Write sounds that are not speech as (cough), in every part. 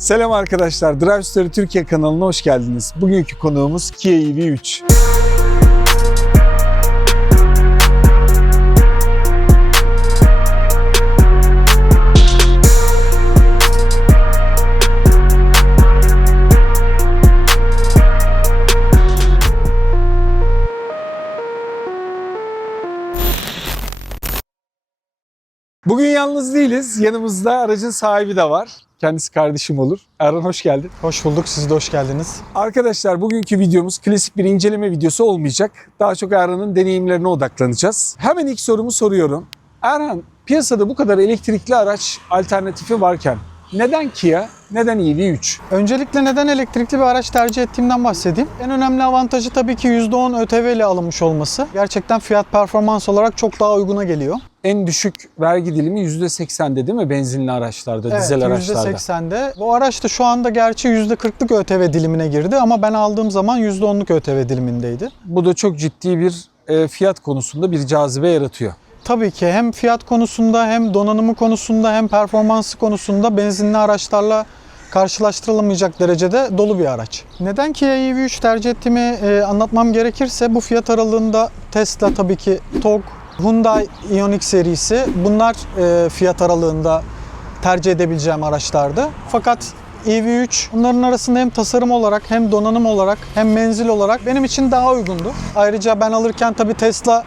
Selam arkadaşlar, Drive Story Türkiye kanalına hoş geldiniz. Bugünkü konuğumuz Kia EV3. Bugün yalnız değiliz. Yanımızda aracın sahibi de var. Kendisi kardeşim olur. Erhan hoş geldin. Hoş bulduk, siz de hoş geldiniz. Arkadaşlar bugünkü videomuz klasik bir inceleme videosu olmayacak. Daha çok Erhan'ın deneyimlerine odaklanacağız. Hemen ilk sorumu soruyorum. Erhan, piyasada bu kadar elektrikli araç alternatifi varken neden Kia, neden EV3? Öncelikle neden elektrikli bir araç tercih ettiğimden bahsedeyim. En önemli avantajı tabii ki %10 ÖTV ile alınmış olması. Gerçekten fiyat performans olarak çok daha uyguna geliyor. En düşük vergi dilimi %80'de değil mi benzinli araçlarda, dizel araçlarda? %80'de. Bu araç da şu anda gerçi %40'lık ÖTV dilimine girdi ama ben aldığım zaman %10'luk ÖTV dilimindeydi. Bu da çok ciddi bir e, fiyat konusunda bir cazibe yaratıyor. Tabii ki hem fiyat konusunda hem donanımı konusunda hem performansı konusunda benzinli araçlarla karşılaştırılamayacak derecede dolu bir araç. Neden Kia EV3 tercih ettiğimi e, anlatmam gerekirse bu fiyat aralığında Tesla tabii ki TOG, Hyundai Ioniq serisi bunlar e, fiyat aralığında tercih edebileceğim araçlardı. Fakat EV3 bunların arasında hem tasarım olarak hem donanım olarak hem menzil olarak benim için daha uygundu. Ayrıca ben alırken tabii Tesla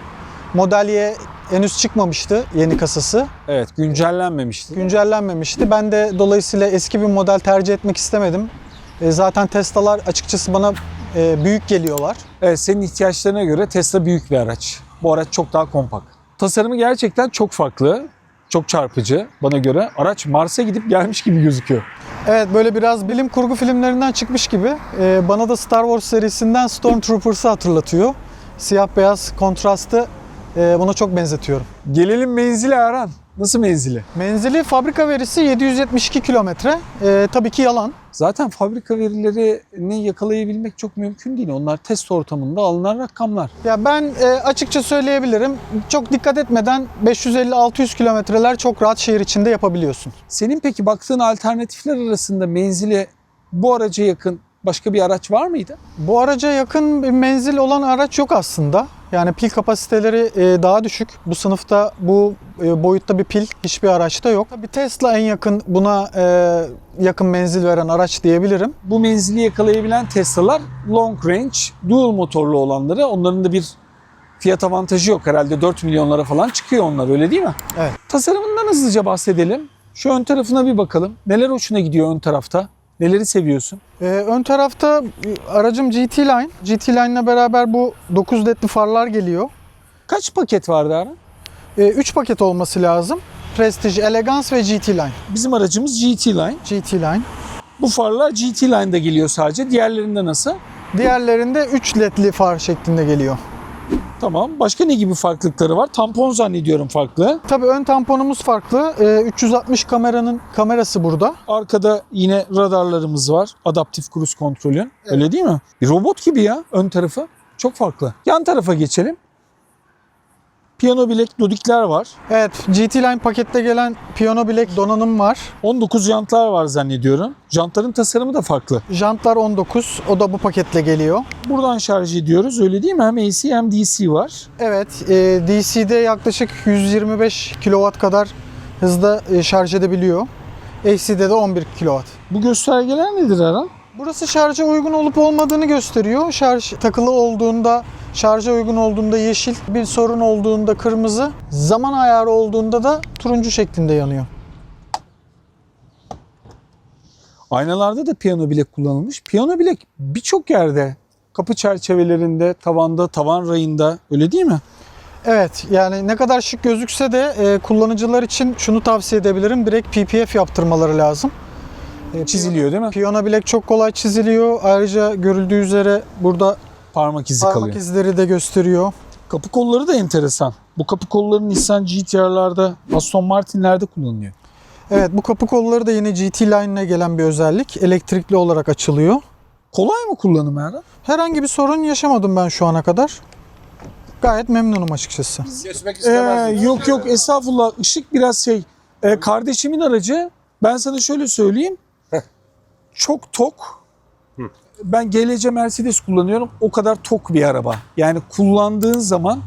Model Y henüz çıkmamıştı yeni kasası. Evet, güncellenmemişti. Güncellenmemişti. Ben de dolayısıyla eski bir model tercih etmek istemedim. E, Zaten Tesla'lar açıkçası bana e, büyük geliyorlar. Evet, senin ihtiyaçlarına göre Tesla büyük bir araç. Bu araç çok daha kompakt. Tasarımı gerçekten çok farklı, çok çarpıcı bana göre. Araç Mars'a gidip gelmiş gibi gözüküyor. Evet böyle biraz bilim kurgu filmlerinden çıkmış gibi. E, Bana da Star Wars serisinden Stormtroopers'ı hatırlatıyor. Siyah beyaz kontrastı e, buna çok benzetiyorum. Gelelim menzile Erhan. Nasıl menzili? Menzili fabrika verisi 772 kilometre. E, tabii ki yalan. Zaten fabrika verilerini yakalayabilmek çok mümkün değil. Onlar test ortamında alınan rakamlar. Ya ben e, açıkça söyleyebilirim. Çok dikkat etmeden 550-600 kilometreler çok rahat şehir içinde yapabiliyorsun. Senin peki baktığın alternatifler arasında menzili bu araca yakın başka bir araç var mıydı? Bu araca yakın bir menzil olan araç yok aslında. Yani pil kapasiteleri e, daha düşük. Bu sınıfta bu e, boyutta bir pil hiçbir araçta yok. Bir Tesla en yakın buna e, yakın menzil veren araç diyebilirim. Bu menzili yakalayabilen Tesla'lar long range, dual motorlu olanları. Onların da bir fiyat avantajı yok herhalde 4 milyonlara falan çıkıyor onlar öyle değil mi? Evet. Tasarımından hızlıca bahsedelim. Şu ön tarafına bir bakalım. Neler hoşuna gidiyor ön tarafta? Neleri seviyorsun? E, ön tarafta e, aracım GT Line. GT Line ile beraber bu 9 ledli farlar geliyor. Kaç paket vardı Ara? 3 paket olması lazım. Prestige, Elegance ve GT Line. Bizim aracımız GT Line. GT Line. Bu farlar GT Line'da geliyor sadece. Diğerlerinde nasıl? Diğerlerinde 3 ledli far şeklinde geliyor. Tamam. Başka ne gibi farklılıkları var? Tampon zannediyorum farklı. Tabii ön tamponumuz farklı. Ee, 360 kameranın kamerası burada. Arkada yine radarlarımız var. Adaptif cruise kontrolün. Öyle değil mi? Bir robot gibi ya ön tarafı. Çok farklı. Yan tarafa geçelim. Piyano bilek dodikler var. Evet, GT Line pakette gelen piyano bilek donanım var. 19 jantlar var zannediyorum. Jantların tasarımı da farklı. Jantlar 19, o da bu paketle geliyor. Buradan şarj ediyoruz öyle değil mi? Hem AC hem DC var. Evet, e, DC'de yaklaşık 125 kW kadar hızda e, şarj edebiliyor. AC'de de 11 kW. Bu göstergeler nedir Aran? Burası şarja uygun olup olmadığını gösteriyor. Şarj takılı olduğunda, şarja uygun olduğunda yeşil, bir sorun olduğunda kırmızı, zaman ayarı olduğunda da turuncu şeklinde yanıyor. Aynalarda da piyano bilek kullanılmış. Piyano bilek birçok yerde kapı çerçevelerinde, tavanda, tavan rayında öyle değil mi? Evet yani ne kadar şık gözükse de e, kullanıcılar için şunu tavsiye edebilirim. Direkt PPF yaptırmaları lazım. Çiziliyor değil mi? Piyano bilek çok kolay çiziliyor. Ayrıca görüldüğü üzere burada Parmak izi parmak kalıyor. izleri de gösteriyor. Kapı kolları da enteresan. Bu kapı kolları Nissan GT-R'larda, Aston Martin'lerde kullanılıyor. Evet bu kapı kolları da yine GT Line'e gelen bir özellik. Elektrikli olarak açılıyor. Kolay mı kullanım Erhan? Herhangi bir sorun yaşamadım ben şu ana kadar. Gayet memnunum açıkçası. Geçmek Ee, istemez. yok yok estağfurullah ışık biraz şey. Ee, kardeşimin aracı ben sana şöyle söyleyeyim. Çok tok. Ben GLC Mercedes kullanıyorum. O kadar tok bir araba. Yani kullandığın zaman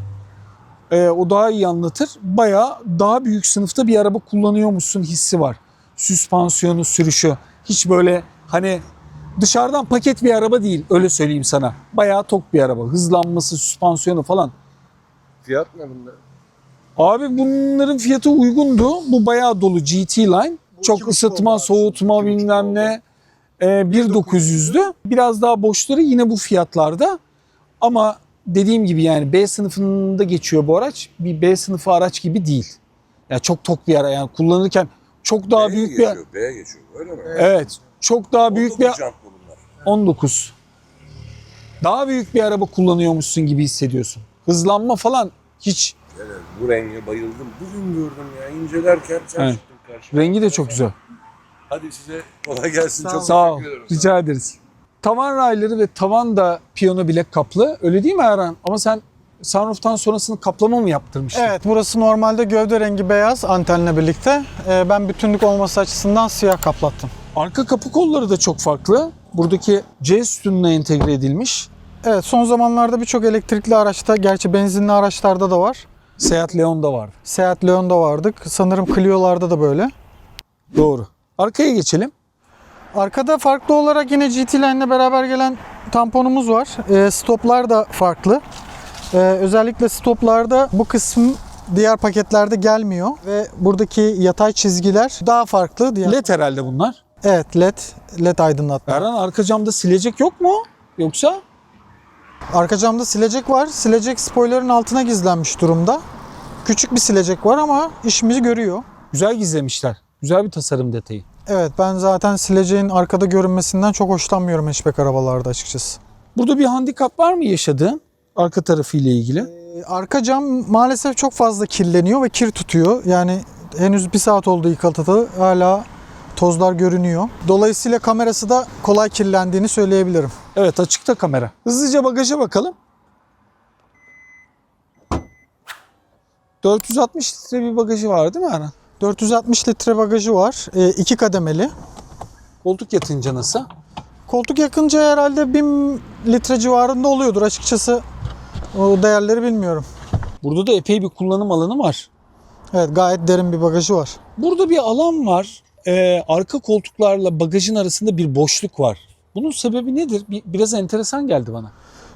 e, o daha iyi anlatır. Bayağı daha büyük sınıfta bir araba kullanıyormuşsun hissi var. Süspansiyonu, sürüşü. Hiç böyle hani dışarıdan paket bir araba değil öyle söyleyeyim sana. Bayağı tok bir araba. Hızlanması, süspansiyonu falan. Fiyat ne bunda? Abi bunların fiyatı uygundu. Bu bayağı dolu GT Line. Bu Çok ısıtma, soğutma bilmem ne. Ee, 1.900'dü. Biraz daha boşları yine bu fiyatlarda. Ama dediğim gibi yani B sınıfında geçiyor bu araç. Bir B sınıfı araç gibi değil. Yani çok tok bir ara yani kullanırken çok daha B'ye büyük bir geçiyor, B'ye geçiyor öyle mi? Evet. Çok daha büyük bir 19 jantlı bunlar. 19. Daha büyük bir araba kullanıyormuşsun gibi hissediyorsun. Hızlanma falan hiç. Evet, bu renge bayıldım. Bugün gördüm ya incelerken sen Evet. çıktın karşıma. Rengi de çok güzel. Hadi size kolay gelsin. Sağ çok. Sağ ol. teşekkür ederim. Rica ederiz. Tavan rayları ve tavan da piyano bilek kaplı. Öyle değil mi Erhan? Ama sen sunroof'tan sonrasını kaplama mı yaptırmıştın? Evet burası normalde gövde rengi beyaz antenle birlikte. Ee, ben bütünlük olması açısından siyah kaplattım. Arka kapı kolları da çok farklı. Buradaki C sütununa entegre edilmiş. Evet son zamanlarda birçok elektrikli araçta gerçi benzinli araçlarda da var. Seat Leon'da var. Seat Leon'da vardık. Sanırım Clio'larda da böyle. Doğru. Arkaya geçelim. Arkada farklı olarak yine GT Line'le beraber gelen tamponumuz var. Ee, stoplar da farklı. Ee, özellikle stoplarda bu kısım diğer paketlerde gelmiyor ve buradaki yatay çizgiler daha farklı. Diğer... LED herhalde bunlar. Evet led, led aydınlatma. Erhan arka camda silecek yok mu? Yoksa? Arka camda silecek var. Silecek spoilerın altına gizlenmiş durumda. Küçük bir silecek var ama işimizi görüyor. Güzel gizlemişler. Güzel bir tasarım detayı. Evet ben zaten sileceğin arkada görünmesinden çok hoşlanmıyorum hatchback arabalarda açıkçası. Burada bir handikap var mı yaşadığın? Arka tarafı ile ilgili. Ee, Arka cam maalesef çok fazla kirleniyor ve kir tutuyor. Yani henüz bir saat oldu yıkatalı hala tozlar görünüyor. Dolayısıyla kamerası da kolay kirlendiğini söyleyebilirim. Evet açıkta kamera. Hızlıca bagaja bakalım. 460 litre bir bagajı var değil mi Erhan? 460 litre bagajı var. Ee, iki kademeli. Koltuk yatınca nasıl? Koltuk yakınca herhalde 1000 litre civarında oluyordur açıkçası. O değerleri bilmiyorum. Burada da epey bir kullanım alanı var. Evet gayet derin bir bagajı var. Burada bir alan var. Ee, arka koltuklarla bagajın arasında bir boşluk var. Bunun sebebi nedir? Bir- biraz enteresan geldi bana.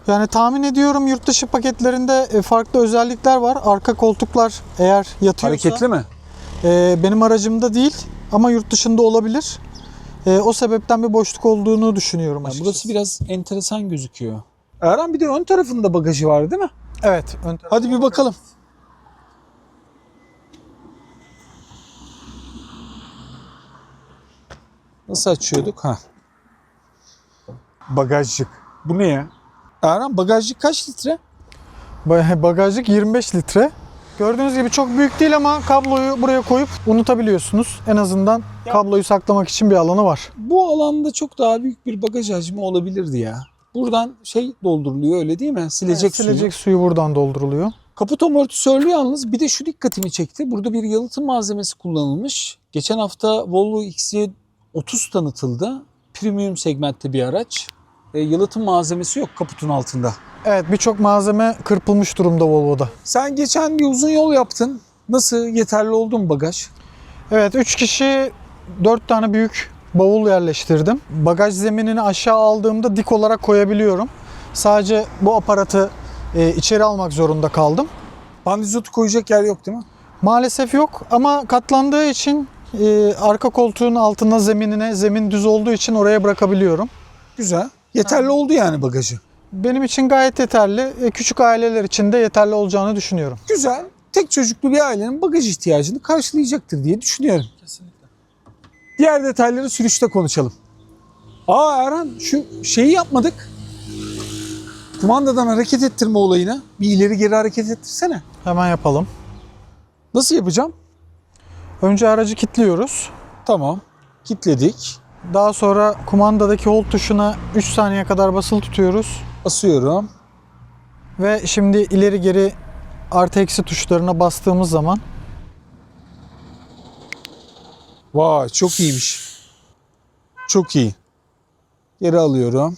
Yani tahmin ediyorum yurt dışı paketlerinde e, farklı özellikler var. Arka koltuklar eğer yatıyorsa Hareketli mi? E, benim aracımda değil ama yurt dışında olabilir. E, o sebepten bir boşluk olduğunu düşünüyorum Yani açıkçası. burası biraz enteresan gözüküyor. Erhan bir de ön tarafında bagajı var değil mi? Evet. Ön Hadi bir bakalım. Nasıl açıyorduk? Ha. Bagajcık. Bu ne ya? Erhan bagajcık kaç litre? Ba- (laughs) Bagajlık 25 litre. Gördüğünüz gibi çok büyük değil ama kabloyu buraya koyup unutabiliyorsunuz. En azından kabloyu saklamak için bir alanı var. Bu alanda çok daha büyük bir bagaj hacmi olabilirdi ya. Buradan şey dolduruluyor öyle değil mi? Silecek, Evet, suyu. silecek suyu buradan dolduruluyor. Kaput amortisörlü yalnız bir de şu dikkatimi çekti. Burada bir yalıtım malzemesi kullanılmış. Geçen hafta Volvo XC30 tanıtıldı. Premium segmentte bir araç. E, yalıtım malzemesi yok kaputun altında. Evet birçok malzeme kırpılmış durumda Volvo'da. Sen geçen bir uzun yol yaptın. Nasıl? Yeterli oldu mu bagaj? Evet 3 kişi 4 tane büyük bavul yerleştirdim. Bagaj zeminini aşağı aldığımda dik olarak koyabiliyorum. Sadece bu aparatı e, içeri almak zorunda kaldım. Pandizotu koyacak yer yok değil mi? Maalesef yok ama katlandığı için e, arka koltuğun altına zeminine, zemin düz olduğu için oraya bırakabiliyorum. Güzel. Yeterli oldu yani bagajı. Benim için gayet yeterli. E, küçük aileler için de yeterli olacağını düşünüyorum. Güzel. Tek çocuklu bir ailenin bagaj ihtiyacını karşılayacaktır diye düşünüyorum. Kesinlikle. Diğer detayları sürüşte konuşalım. Aa Erhan şu şeyi yapmadık. Kumandadan hareket ettirme olayını bir ileri geri hareket ettirsene. Hemen yapalım. Nasıl yapacağım? Önce aracı kilitliyoruz. Tamam. Kitledik. Daha sonra kumandadaki hold tuşuna 3 saniye kadar basılı tutuyoruz. Basıyorum. Ve şimdi ileri geri artı eksi tuşlarına bastığımız zaman Vay çok iyiymiş. Çok iyi. Geri alıyorum.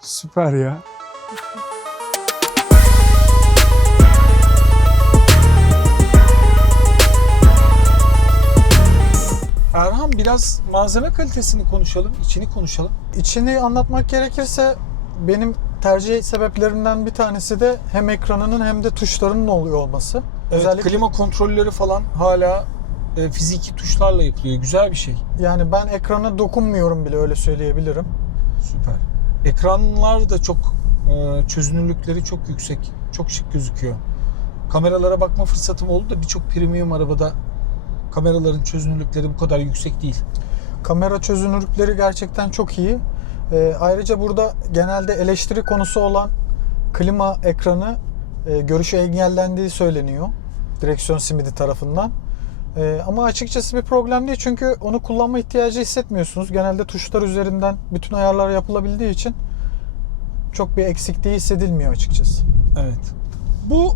Süper ya. Erhan biraz malzeme kalitesini konuşalım, içini konuşalım. İçini anlatmak gerekirse benim tercih sebeplerimden bir tanesi de hem ekranının hem de tuşlarının oluyor olması. Evet, Özellikle klima kontrolleri falan hala e, fiziki tuşlarla yapılıyor. Güzel bir şey. yani ben ekrana dokunmuyorum bile öyle söyleyebilirim. Süper. Ekranlar da çok e, çözünürlükleri çok yüksek. Çok şık gözüküyor. Kameralara bakma fırsatım oldu da birçok premium arabada kameraların çözünürlükleri bu kadar yüksek değil. Kamera çözünürlükleri gerçekten çok iyi. Ee, ayrıca burada genelde eleştiri konusu olan klima ekranı e, görüşü engellendiği söyleniyor. Direksiyon simidi tarafından. Ee, ama açıkçası bir problem değil çünkü onu kullanma ihtiyacı hissetmiyorsunuz. Genelde tuşlar üzerinden bütün ayarlar yapılabildiği için çok bir eksikliği hissedilmiyor açıkçası. Evet. Bu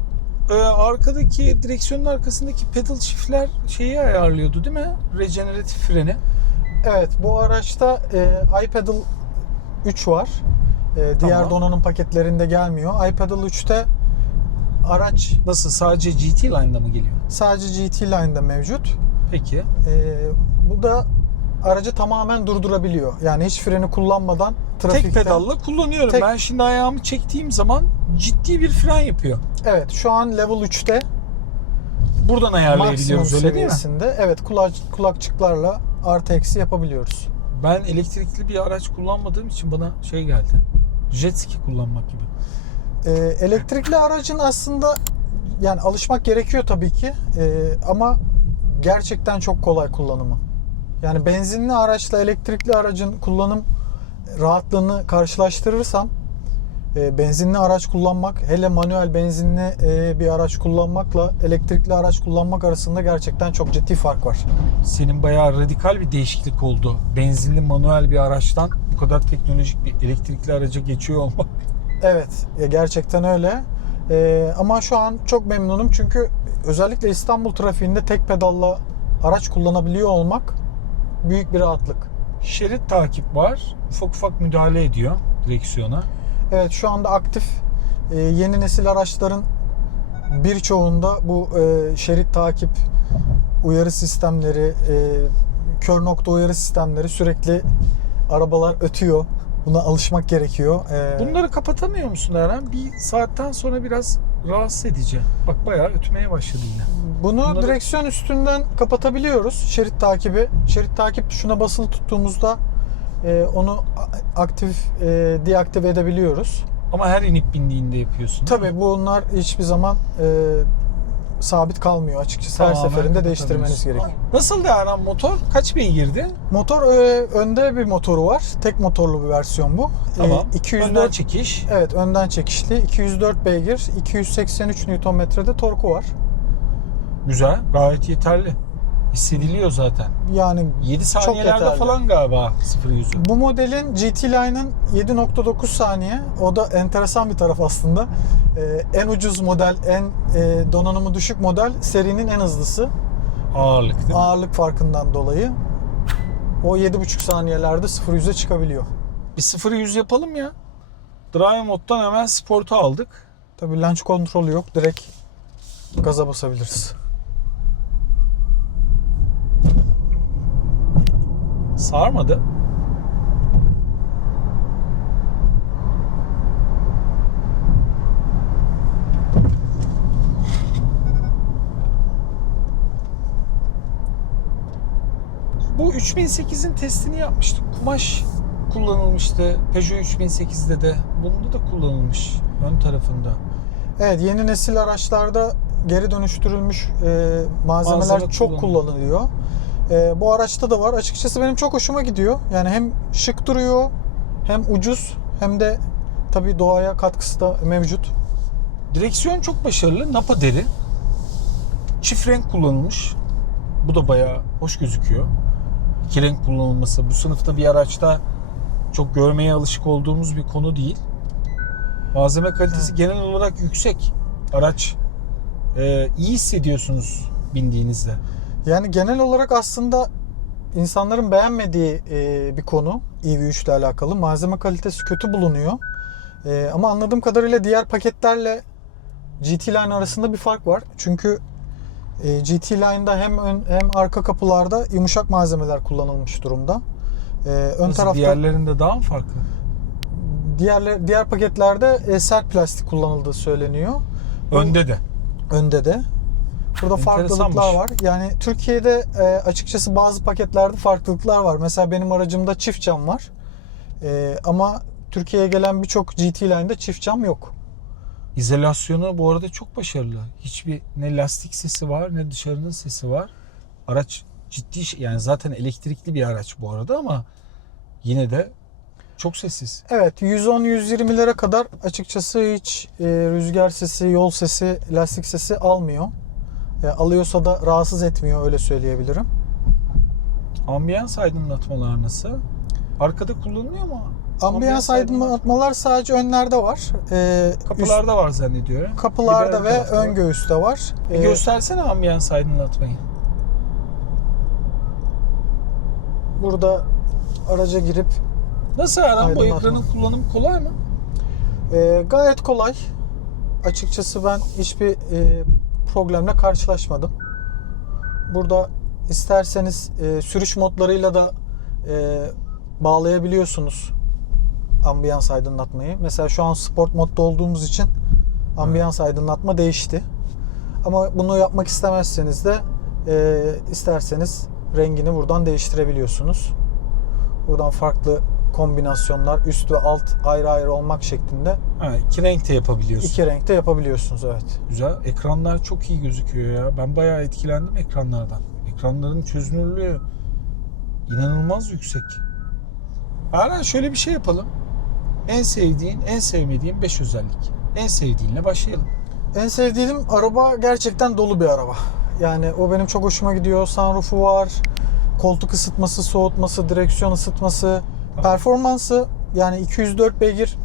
e, arkadaki direksiyonun arkasındaki pedal shift'ler şeyi ayarlıyordu değil mi? Rejeneratif freni. Evet bu araçta e, iPedal 3 var. E, diğer Tamam. donanım paketlerinde gelmiyor. iPedal 3'te araç Nasıl? Sadece GT line'da mı geliyor? sadece GT Line'da mevcut. Peki. E, bu da aracı tamamen durdurabiliyor. Yani hiç freni kullanmadan trafikte. Tek pedalla kullanıyorum. Tek- Ben şimdi ayağımı çektiğim zaman ciddi bir fren yapıyor. Evet şu an level 3'te Buradan ayarlayabiliyoruz öyle değil mi? Evet kulak, kulakçıklarla artı eksi yapabiliyoruz. Ben elektrikli bir araç kullanmadığım için bana şey geldi. Jet ski kullanmak gibi. E, elektrikli aracın aslında yani alışmak gerekiyor tabii ki E, ama gerçekten çok kolay kullanımı. Yani benzinli araçla elektrikli aracın kullanım rahatlığını karşılaştırırsam e, benzinli araç kullanmak hele manuel benzinli e, bir araç kullanmakla elektrikli araç kullanmak arasında gerçekten çok ciddi fark var. Senin bayağı radikal bir değişiklik oldu. Benzinli manuel bir araçtan bu kadar teknolojik bir elektrikli araca geçiyor olmak. Evet, ya gerçekten öyle. Ee, ama şu an çok memnunum çünkü özellikle İstanbul trafiğinde tek pedalla araç kullanabiliyor olmak büyük bir rahatlık. Şerit takip var. Ufak ufak müdahale ediyor direksiyona. Evet, şu anda aktif Ee, yeni nesil araçların birçoğunda bu e, şerit takip uyarı sistemleri, e, kör nokta uyarı sistemleri sürekli arabalar ötüyor. Buna alışmak gerekiyor. Ee, Bunları kapatamıyor musun Eren? Bir saatten sonra biraz rahatsız edici. Bak bayağı ötmeye başladı yine. Bunu Bunları- direksiyon üstünden kapatabiliyoruz. Şerit takibi. Şerit takip tuşuna basılı tuttuğumuzda e, onu aktif, e, deaktif edebiliyoruz. Ama her inip bindiğinde yapıyorsun. Tabii bunlar hiçbir zaman e, sabit kalmıyor açıkçası. Her Tamamen seferinde değiştirmeniz gerekiyor. Nasıl Eren motor? Kaç beygirdi? Motor e, önde bir motoru var. Tek motorlu bir versiyon bu. E, Tamam. 204 Önden çekiş. Evet önden çekişli. 204 beygir, 283 Nm'de torku var. Güzel. Gayet yeterli. Hissediliyor zaten. Yani 7 saniyelerde yeterli. falan galiba 0 yüzü. Bu modelin GT Line'ın 7.9 saniye. O da enteresan bir taraf aslında. Ee, en ucuz model, en e, donanımı düşük model serinin en hızlısı. Ağırlık değil mi? Ağırlık farkından dolayı. O 7.5 saniyelerde 0-100'e çıkabiliyor. Bir 0 yüz yapalım ya. Drive moddan hemen sportu aldık. Tabii launch kontrolü yok. Direkt gaza basabiliriz. Sarmadı. Bu 3008'in testini yapmıştık. Kumaş kullanılmıştı. Peugeot 3008'de de. Bunda da kullanılmış ön tarafında. Evet yeni nesil araçlarda geri dönüştürülmüş e, malzemeler Malzeme çok kullanılıyor. kullanılıyor. E, bu araçta da var. Açıkçası benim çok hoşuma gidiyor. Yani hem şık duruyor hem ucuz hem de tabii doğaya katkısı da mevcut. Direksiyon çok başarılı. Napa deri. Çift renk kullanılmış. Bu da bayağı hoş gözüküyor. İki renk kullanılması bu sınıfta bir araçta çok görmeye alışık olduğumuz bir konu değil. Malzeme kalitesi genel olarak yüksek. Araç e, iyi hissediyorsunuz bindiğinizde. Yani genel olarak aslında insanların beğenmediği e, bir konu EV3 ile alakalı. Malzeme kalitesi kötü bulunuyor. E, ama anladığım kadarıyla diğer paketlerle GT Line arasında bir fark var. Çünkü e, GT Line'da hem ön hem arka kapılarda yumuşak malzemeler kullanılmış durumda. Ön Nasıl, tarafta diğerlerinde daha mı farklı? diğer diğer paketlerde sert plastik kullanıldığı söyleniyor. Önde de. önde de. Burada farklılıklar var. Yani Türkiye'de e, açıkçası bazı paketlerde farklılıklar var. Mesela benim aracımda çift cam var. E, ama Türkiye'ye gelen birçok GT Line'de çift cam yok. İzolasyonu bu arada çok başarılı. Hiçbir ne lastik sesi var ne dışarının sesi var. Araç ciddi şey- yani zaten elektrikli bir araç bu arada ama yine de çok sessiz. Evet 110-120'lere kadar açıkçası hiç e, rüzgar sesi, yol sesi, lastik sesi almıyor. E, alıyorsa da rahatsız etmiyor öyle söyleyebilirim. Ambiyans aydınlatmalar nasıl? Arkada kullanılıyor mu? Ambiyans aydınlatmalar sadece önlerde var. E, Kapılarda var zannediyorum. üst kapılarda ve var. ön göğüste var. Bir E, göstersene ambiyans aydınlatmayı. burada araca girip Nasıl Erhan bu ekranın kullanımı kolay mı? e, gayet kolay. Açıkçası ben hiçbir e, problemle karşılaşmadım. Burada isterseniz e, sürüş modlarıyla da e, bağlayabiliyorsunuz ambiyans aydınlatmayı. Mesela şu an sport modda olduğumuz için ambiyans aydınlatma değişti. Ama bunu yapmak istemezseniz de e, isterseniz rengini buradan değiştirebiliyorsunuz. Buradan farklı kombinasyonlar üst ve alt ayrı ayrı olmak şeklinde Ha, iki renkte yapabiliyorsun. iki renkte yapabiliyorsunuz evet. Güzel. Ekranlar çok iyi gözüküyor ya. Ben bayağı etkilendim ekranlardan. Ekranların çözünürlüğü inanılmaz yüksek. Erhan şöyle bir şey yapalım. En sevdiğin, en sevmediğin 5 özellik. En sevdiğinle başlayalım. En sevdiğim araba gerçekten dolu bir araba. Yani o benim çok hoşuma gidiyor. Sunroofu var, koltuk ısıtması, soğutması, direksiyon ısıtması, performansı yani 204 beygir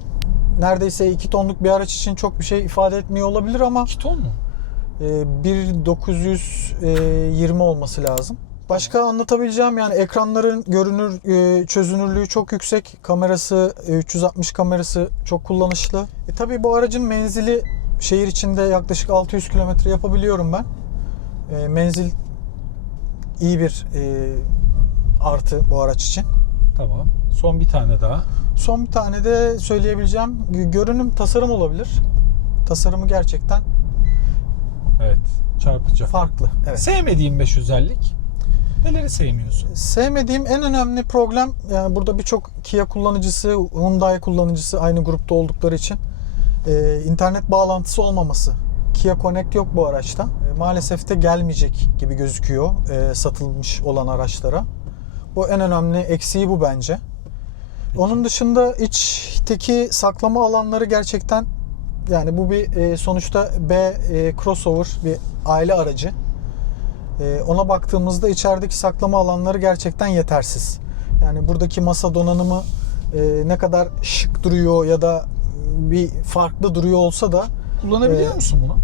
neredeyse 2 tonluk bir araç için çok bir şey ifade etmiyor olabilir ama 2 ton mu? e, 1920 olması lazım. Başka anlatabileceğim yani ekranların görünür e, çözünürlüğü çok yüksek. Kamerası e, 360 kamerası çok kullanışlı. E tabii bu aracın menzili şehir içinde yaklaşık 600 kilometre yapabiliyorum ben. E, menzil iyi bir e, artı bu araç için. Tamam. Son bir tane daha. Son bir tane de söyleyebileceğim görünüm tasarım olabilir. Tasarımı gerçekten Evet. Çarpıcı. farklı. Evet. Sevmediğin 5 özellik. Neleri sevmiyorsun? Sevmediğim en önemli problem yani burada birçok Kia kullanıcısı, Hyundai kullanıcısı aynı grupta oldukları için e, internet bağlantısı olmaması. Kia Connect yok bu araçta. E, maalesef de gelmeyecek gibi gözüküyor e, satılmış olan araçlara. Bu en önemli eksiği bu bence. Onun dışında içteki saklama alanları gerçekten yani bu bir e, sonuçta B e, crossover bir aile aracı. E, ona baktığımızda içerideki saklama alanları gerçekten yetersiz. Yani buradaki masa donanımı e, ne kadar şık duruyor ya da bir farklı duruyor olsa da Kullanabiliyor Ee, musun bunu?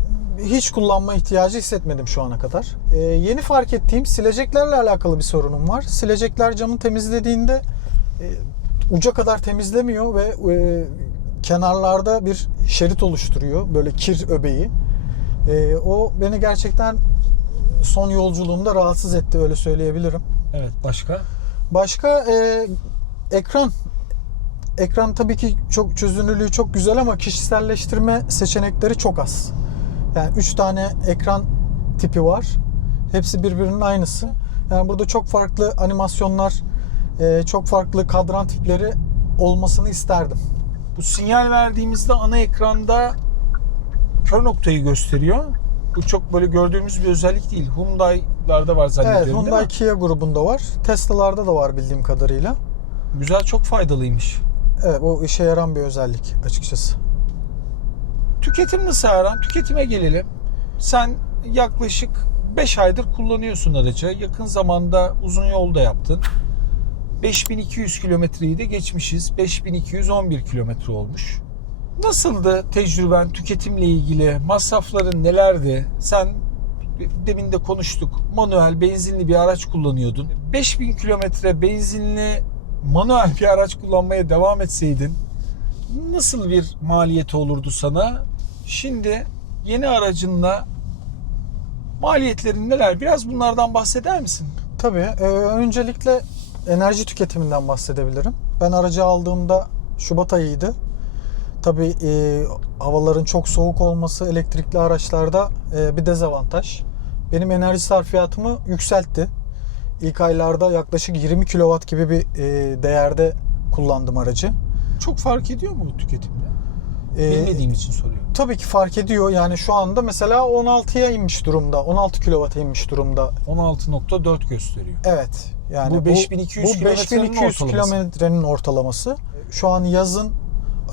hiç kullanma ihtiyacı hissetmedim şu ana kadar. E, yeni fark ettiğim sileceklerle alakalı bir sorunum var. Silecekler camı temizlediğinde e, uca kadar temizlemiyor ve e, kenarlarda bir şerit oluşturuyor. Böyle kir öbeği. E, o beni gerçekten son yolculuğumda rahatsız etti öyle söyleyebilirim. Evet. Başka? Başka e, ekran. Ekran tabii ki çok çözünürlüğü çok güzel ama kişiselleştirme seçenekleri çok az. Yani 3 tane ekran tipi var. Hepsi birbirinin aynısı. Yani burada çok farklı animasyonlar, çok farklı kadran tipleri olmasını isterdim. Bu sinyal verdiğimizde ana ekranda kör noktayı gösteriyor. Bu çok böyle gördüğümüz bir özellik değil. Hyundai'larda var zannediyorum Evet, Hyundai? Kia grubunda var. Tesla'larda da var bildiğim kadarıyla. Güzel, çok faydalıymış. Evet, o işe yaran bir özellik açıkçası. Tüketim nasıl Erhan? Tüketime gelelim. Sen yaklaşık 5 aydır kullanıyorsun aracı. Yakın zamanda uzun yolda yaptın. 5200 kilometreyi de geçmişiz. 5211 kilometre olmuş. Nasıldı tecrüben tüketimle ilgili? Masrafların nelerdi? Sen demin de konuştuk. Manuel benzinli bir araç kullanıyordun. 5000 kilometre benzinli manuel bir araç kullanmaya devam etseydin nasıl bir maliyeti olurdu sana? Şimdi yeni aracınla maliyetlerin neler? Biraz bunlardan bahseder misin? Tabii. e, öncelikle enerji tüketiminden bahsedebilirim. Ben aracı aldığımda Şubat ayıydı. Tabii e, havaların çok soğuk olması elektrikli araçlarda e, bir dezavantaj. Benim enerji sarfiyatımı yükseltti. İlk aylarda yaklaşık 20 kW gibi bir e, değerde kullandım aracı. Çok fark ediyor mu bu tüketimde? E, Bilmediğim için soruyorum. Tabii ki fark ediyor. Yani şu anda mesela 16'ya inmiş durumda. 16 kW'a inmiş durumda 16.4 gösteriyor. Evet. Yani Bu 5200 bu kilometrenin 5200 ortalaması. kilometrenin ortalaması. Şu an yazın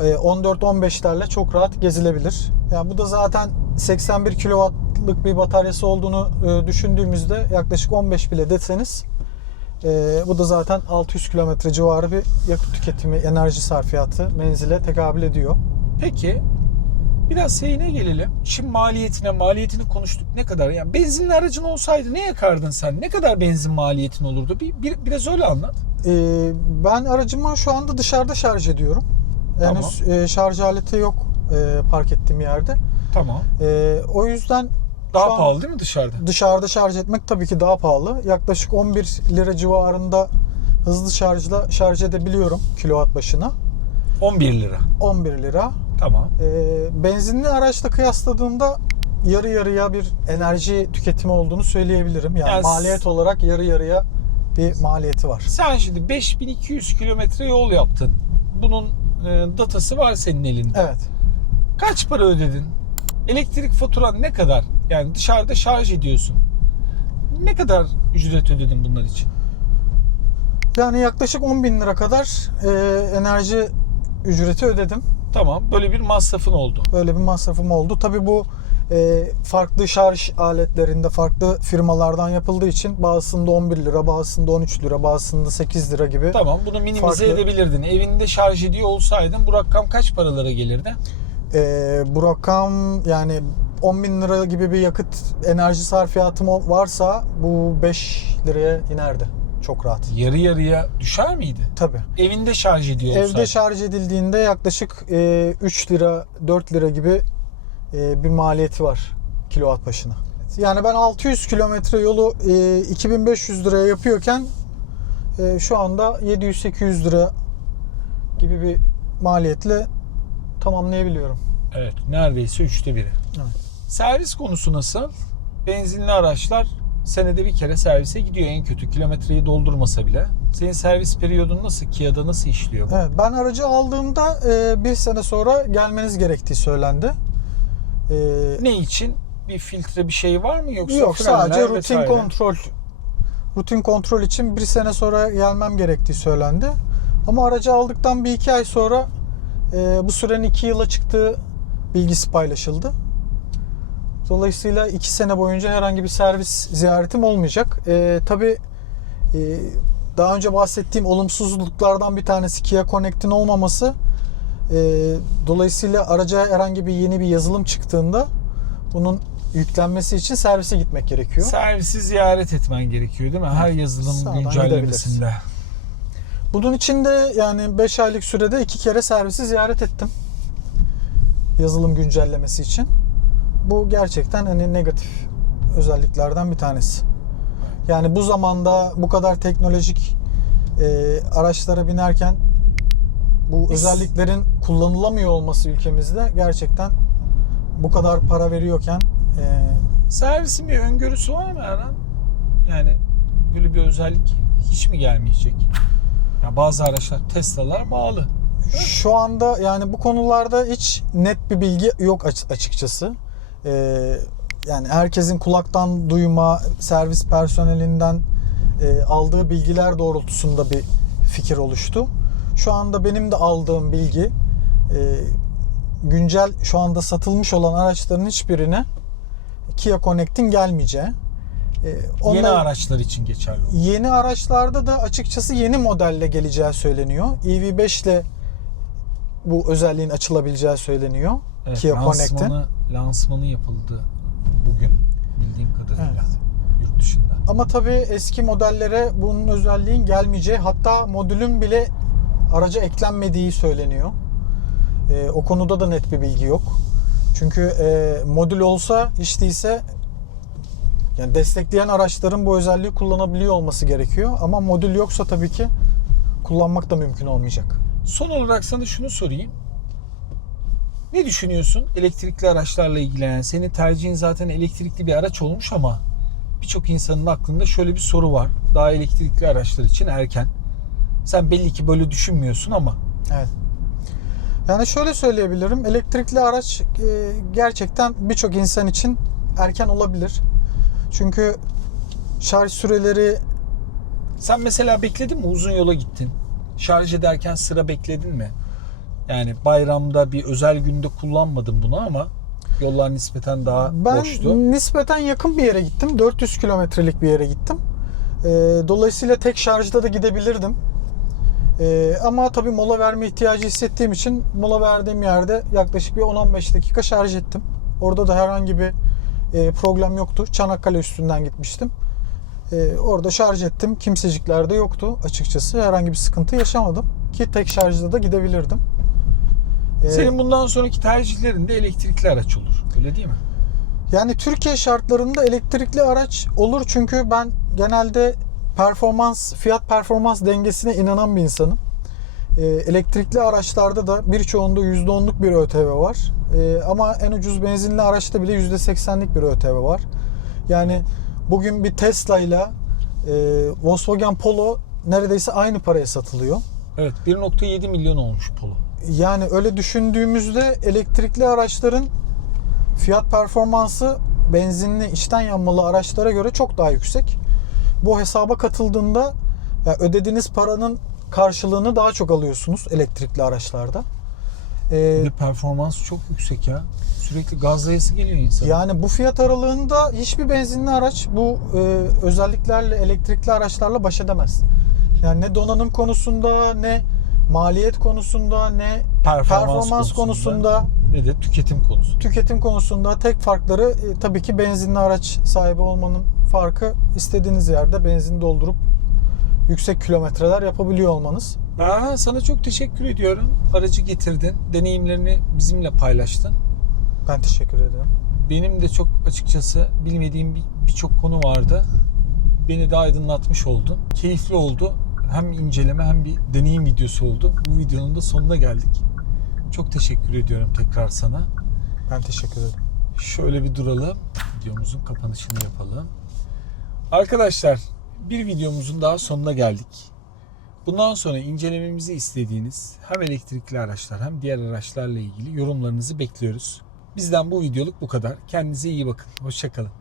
e, 14-15'lerle çok rahat gezilebilir. Yani bu da zaten 81 kW'lık bir bataryası olduğunu e, düşündüğümüzde yaklaşık 15 bile deseniz e, bu da zaten 600 kilometre civarı bir yakıt tüketimi, enerji sarfiyatı menzile tekabül ediyor. Peki biraz şeyine gelelim. Şimdi maliyetine, maliyetini konuştuk. Ne kadar? Yani benzinli aracın olsaydı ne yakardın sen? Ne kadar benzin maliyetin olurdu? Bir, bir biraz öyle anlat. E, ben aracımı şu anda dışarıda şarj ediyorum. Henüz e, şarj aleti yok e, park ettiğim yerde. Tamam. E, o yüzden Daha pahalı değil mi dışarıda? dışarıda şarj etmek tabii ki daha pahalı. Yaklaşık 11 lira civarında hızlı şarjla şarj edebiliyorum kilowatt başına. 11 lira. 11 lira. Tamam. E, benzinli araçla kıyasladığımda yarı yarıya bir enerji tüketimi olduğunu söyleyebilirim. Yani, s- maliyet olarak yarı yarıya bir maliyeti var. Sen şimdi 5200 kilometre yol yaptın. Bunun e, datası var senin elinde. Evet. Kaç para ödedin? Elektrik faturan ne kadar? Yani dışarıda şarj ediyorsun. Ne kadar ücret ödedin bunlar için? Yani yaklaşık 10 bin lira kadar e, enerji ücreti ödedim. Tamam. Böyle bir masrafın oldu. Böyle bir masrafım oldu. Tabii bu e, farklı şarj aletlerinde farklı firmalardan yapıldığı için bazısında 11 lira, bazısında 13 lira, bazısında 8 lira gibi. Tamam. Bunu minimize Farklı. edebilirdin. Evinde şarj ediyor olsaydın bu rakam kaç paralara gelirdi? E, bu rakam yani 10 bin lira gibi bir yakıt enerji sarfiyatım varsa bu 5 liraya inerdi. Çok rahat. Yarı yarıya düşer miydi? Tabii. Evinde şarj ediyor. Evde şarj edildiğinde yaklaşık e, 3 lira 4 lira gibi e, bir maliyeti var kilowatt başına. Yani ben 600 kilometre yolu e, 2500 liraya yapıyorken e, şu anda 700-800 lira gibi bir maliyetle tamamlayabiliyorum. Evet. Neredeyse üçte biri. Evet. Servis konusu nasıl? Benzinli araçlar senede bir kere servise gidiyor en kötü. Kilometreyi doldurmasa bile. Senin servis periyodun nasıl? Kia'da nasıl işliyor bu? Evet, ben aracı aldığımda e, bir sene sonra gelmeniz gerektiği söylendi. E, Ne için? Bir filtre bir şey var mı yoksa Yok sadece rutin vesaire? kontrol. Rutin kontrol için bir sene sonra gelmem gerektiği söylendi. Ama aracı aldıktan bir iki ay sonra e, bu sürenin iki yıla çıktığı bilgisi paylaşıldı. Dolayısıyla iki sene boyunca herhangi bir servis ziyaretim olmayacak. E, tabii e, daha önce bahsettiğim olumsuzluklardan bir tanesi Kia Connect'in olmaması. E, dolayısıyla araca herhangi bir yeni bir yazılım çıktığında bunun yüklenmesi için servise gitmek gerekiyor. Servisi ziyaret etmen gerekiyor değil mi? Her yazılım Sağdan güncellemesinde. Bunun için de yani 5 aylık sürede iki kere servisi ziyaret ettim. Yazılım güncellemesi için. Bu gerçekten hani negatif özelliklerden bir tanesi. Yani bu zamanda bu kadar teknolojik e, araçlara binerken bu Biz- özelliklerin kullanılamıyor olması ülkemizde gerçekten bu kadar para veriyorken e, Servisin bir öngörüsü var mı Erhan? Yani böyle bir özellik hiç mi gelmeyecek? Ya bazı araçlar Tesla'lar bağlı. Şu anda yani bu konularda hiç net bir bilgi yok aç- açıkçası. Ee, yani herkesin kulaktan duyma, servis personelinden e, aldığı bilgiler doğrultusunda bir fikir oluştu. Şu anda benim de aldığım bilgi e, güncel şu anda satılmış olan araçların hiçbirine Kia Connect'in gelmeyeceği. E, Yeni onlar- araçlar için geçerli. o. Yeni araçlarda da açıkçası yeni modelle geleceği söyleniyor. EV5 ile bu özelliğin açılabileceği söyleniyor. Evet, Kia Connect'in. Lansmanı, yapıldı bugün. bildiğim kadarıyla. Evet. Yurt dışında. Ama tabii eski modellere bunun özelliğin gelmeyeceği hatta modülün bile araca eklenmediği söyleniyor. Ee, o konuda da net bir bilgi yok. Çünkü e, modül olsa hiç değilse yani destekleyen araçların bu özelliği kullanabiliyor olması gerekiyor. Ama modül yoksa tabii ki kullanmak da mümkün olmayacak. Son olarak sana şunu sorayım. Ne düşünüyorsun elektrikli araçlarla ilgilenen? Senin tercihin zaten elektrikli bir araç olmuş ama birçok insanın aklında şöyle bir soru var. Daha elektrikli araçlar için erken. Sen belli ki böyle düşünmüyorsun ama Evet. Yani şöyle söyleyebilirim. Elektrikli araç e, gerçekten birçok insan için erken olabilir. Çünkü şarj süreleri sen mesela bekledin mi uzun yola gittin? Şarj ederken sıra bekledin mi? Yani bayramda bir özel günde kullanmadın bunu ama yollar nispeten daha ben boştu. nispeten yakın bir yere gittim. 400 kilometrelik bir yere gittim. E, dolayısıyla tek şarjda da gidebilirdim. E, ama tabii mola verme ihtiyacı hissettiğim için mola verdiğim yerde yaklaşık bir 10-15 dakika şarj ettim. Orada da herhangi bir e, problem yoktu. Çanakkale üstünden gitmiştim. E, orada şarj ettim. Kimsecikler de yoktu açıkçası. Herhangi bir sıkıntı yaşamadım. Ki tek şarjda da gidebilirdim. E, Senin bundan sonraki tercihlerin de elektrikli araç olur. Öyle değil mi? Yani Türkiye şartlarında elektrikli araç olur çünkü ben genelde performans, fiyat performans dengesine inanan bir insanım. Ee, elektrikli araçlarda da birçoğunda %10'luk bir ÖTV var. Ee, ama en ucuz benzinli araçta bile %80'lik bir ÖTV var. Yani bugün bir Tesla ile e, Volkswagen Polo neredeyse aynı paraya satılıyor. Evet 1.7 milyon olmuş Polo. Yani öyle düşündüğümüzde elektrikli araçların fiyat performansı benzinli içten yanmalı araçlara göre çok daha yüksek. Bu hesaba katıldığında ya ödediğiniz paranın karşılığını daha çok alıyorsunuz elektrikli araçlarda. Ee, Bir performans çok yüksek ya. Sürekli gazlayası geliyor insan. yani bu fiyat aralığında hiçbir benzinli araç bu e, özelliklerle elektrikli araçlarla baş edemez. Yani ne donanım konusunda ne maliyet konusunda ne performans, konusunda ne de tüketim konusu. tüketim konusunda tek farkları e, tabii ki benzinli araç sahibi olmanın farkı istediğiniz yerde benzin doldurup yüksek kilometreler yapabiliyor olmanız. Aa, sana çok teşekkür ediyorum. Aracı getirdin. Deneyimlerini bizimle paylaştın. Ben teşekkür ederim. Benim de çok açıkçası bilmediğim bir- birçok konu vardı. Beni de aydınlatmış oldun. Keyifli oldu. Hem inceleme hem bir deneyim videosu oldu. Bu videonun da sonuna geldik. Çok teşekkür ediyorum tekrar sana. Ben teşekkür ederim. Şöyle bir duralım. Videomuzun kapanışını yapalım. Arkadaşlar bir videomuzun daha sonuna geldik. Bundan sonra incelememizi istediğiniz hem elektrikli araçlar hem diğer araçlarla ilgili yorumlarınızı bekliyoruz. Bizden bu videoluk bu kadar. Kendinize iyi bakın. Hoşçakalın.